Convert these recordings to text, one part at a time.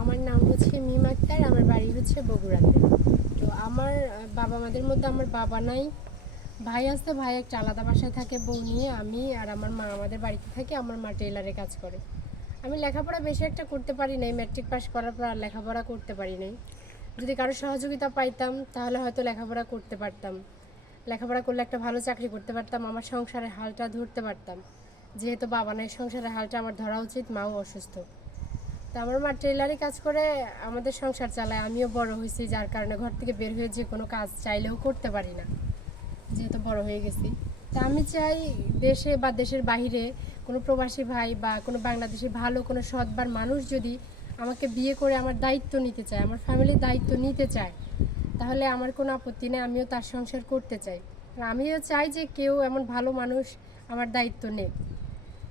আমার নাম হচ্ছে মিম আক্তার, আমার বাড়ি হচ্ছে বগুড়াতে। তো আমার বাবা মাদের মধ্যে আমার বাবা নাই, ভাই আছে, ভাই একটা আলাদা বাসায় থাকে বউ নিয়ে। আমি আর আমার মা আমাদের বাড়িতে থাকি। আমার মা টেলারে কাজ করে। আমি লেখাপড়া বেশি একটা করতে পারি নাই, ম্যাট্রিক পাস করার পর আর লেখাপড়া করতে পারি নাই। যদি কারো সহযোগিতা পাইতাম তাহলে হয়তো লেখাপড়া করতে পারতাম। লেখাপড়া করলে একটা ভালো চাকরি করতে পারতাম, আমার সংসারের হালটা ধরতে পারতাম। যেহেতু বাবা নাই, সংসারের হালটা আমার ধরা উচিত, মাও অসুস্থ। তা আমার মা টেলারে কাজ করে আমাদের সংসার চালায়। আমিও বড় হয়েছি, যার কারণে ঘর থেকে বের হয়ে যে কোনো কাজ চাইলেও করতে পারি না, যেহেতু বড় হয়ে গেছি। তা আমি চাই দেশে বা দেশের বাইরে কোনো প্রবাসী ভাই বা কোনো বাংলাদেশি ভালো কোনো সৎবার মানুষ যদি আমাকে বিয়ে করে আমার দায়িত্ব নিতে চায়, আমার ফ্যামিলির দায়িত্ব নিতে চায়, তাহলে আমার কোনো আপত্তি নেই, আমিও তার সংসার করতে চাই। আর আমিও চাই যে কেউ এমন ভালো মানুষ আমার দায়িত্ব নেই।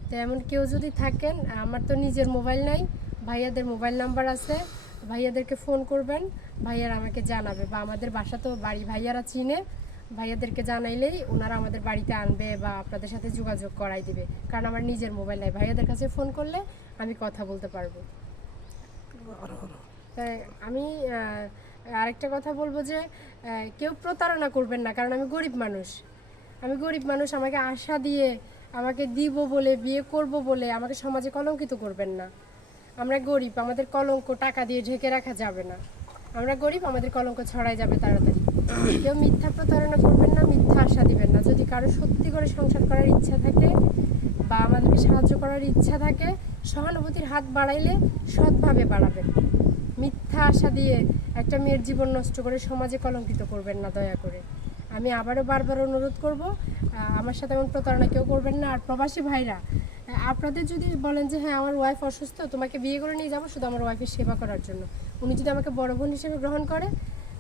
তো এমন কেউ যদি থাকেন, আমার তো নিজের মোবাইল নাই, ভাইয়াদের মোবাইল নাম্বার আছে, ভাইয়াদেরকে ফোন করবেন, ভাইয়ারা আমাকে জানাবে। বা আমাদের বাসা তো বাড়ি ভাইয়ারা চিনে, ভাইয়াদেরকে জানাইলেই ওনারা আমাদের বাড়িতে আনবে বা আপনাদের সাথে যোগাযোগ করাই দিবে। কারণ আমার নিজের মোবাইল নাই, ভাইয়াদের কাছে ফোন করলে আমি কথা বলতে পারবো। তাই আমি আরেকটা কথা বলবো যে কেউ প্রতারণা করবেন না, কারণ আমি গরিব মানুষ। আমাকে আশা দিয়ে, আমাকে দিব বলে, বিয়ে করব বলে আমাকে সমাজে কলঙ্কিত করবেন না। আমরা গরিব, আমাদের কলঙ্ক টাকা দিয়ে ঢেকে রাখা যাবে না। আমরা গরিব, আমাদের কলঙ্ক ছড়াই যাবে তাড়াতাড়ি। কেউ মিথ্যা প্রতারণা করবেন না, মিথ্যা আশা দিবেন না। যদি কারো সত্যি করে সংসার করার ইচ্ছা থাকে বা আমাদেরকে সাহায্য করার ইচ্ছা থাকে, সহানুভূতির হাত বাড়াইলে সৎভাবে বাড়াবেন। মিথ্যা আশা দিয়ে একটা মেয়ের জীবন নষ্ট করে সমাজে কলঙ্কিত করবেন না, দয়া করে। আমি আবারও বারবার অনুরোধ করব, আমার সাথে এমন প্রতারণা কেউ করবেন না। আর প্রবাসী ভাইরা, আপনাদের যদি বলেন যে হ্যাঁ আমার ওয়াইফ অসুস্থ, তোমাকে বিয়ে করে নিয়ে যাবো শুধু আমার ওয়াইফের সেবা করার জন্য, উনি যদি আমাকে বড় বোন হিসেবে গ্রহণ করে,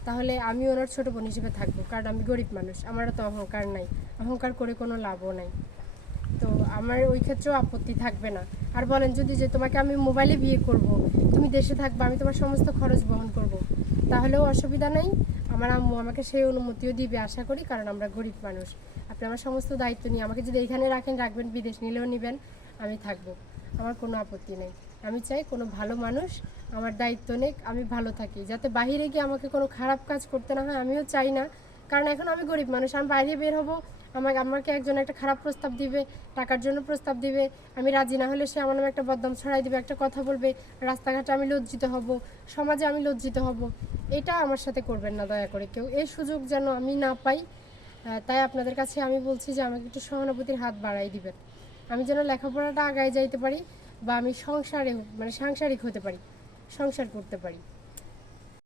তাহলে আমি ওনার ছোট বোন হিসেবে থাকবো। কারণ আমি গরিব মানুষ, আমার তো অহংকার নাই, অহংকার করে কোনো লাভও নাই। তো আমার ওই ক্ষেত্রেও আপত্তি থাকবে না। আর বলেন যদি যে তোমাকে আমি মোবাইলে বিয়ে করব, তুমি দেশে থাকবে, আমি তোমার সমস্ত খরচ বহন করব, তাহলেও অসুবিধা নেই। আমার আম্মু আমাকে সেই অনুমতিও দিবে আশা করি, কারণ আমরা গরিব মানুষ। আপনি আমার সমস্ত দায়িত্ব নিয়ে আমাকে যদি এইখানে রাখেন, রাখবেন, বিদেশ নিলেও নেবেন, আমি থাকবো, আমার কোনো আপত্তি নেই। আমি চাই কোনো ভালো মানুষ আমার দায়িত্ব নেক, আমি ভালো থাকি, যাতে বাইরে গিয়ে আমাকে কোনো খারাপ কাজ করতে না হয়, আমিও চাই না। কারণ এখন আমি গরিব মানুষ, আমি বাইরে বের হবো, আমাকে একজন একটা খারাপ প্রস্তাব দিবে, টাকার জন্য প্রস্তাব দিবে, আমি রাজি না হলে সে আমার নামে একটা বদনাম ছড়াই দিবে, একটা কথা বলবে, রাস্তাঘাটে আমি লজ্জিত হব, সমাজে আমি লজ্জিত হব। এটা আমার সাথে করবেন না দয়া করে কেউ, এই সুযোগ যেন আমি না পাই। তাই আপনাদের কাছে আমি বলছি যে আমাকে একটু সহানুভূতির হাত বাড়াই দিবেন, আমি যেন লেখাপড়াটা আগায় যাইতে পারি বা আমি সাংসারিক হতে পারি, সংসার করতে পারি।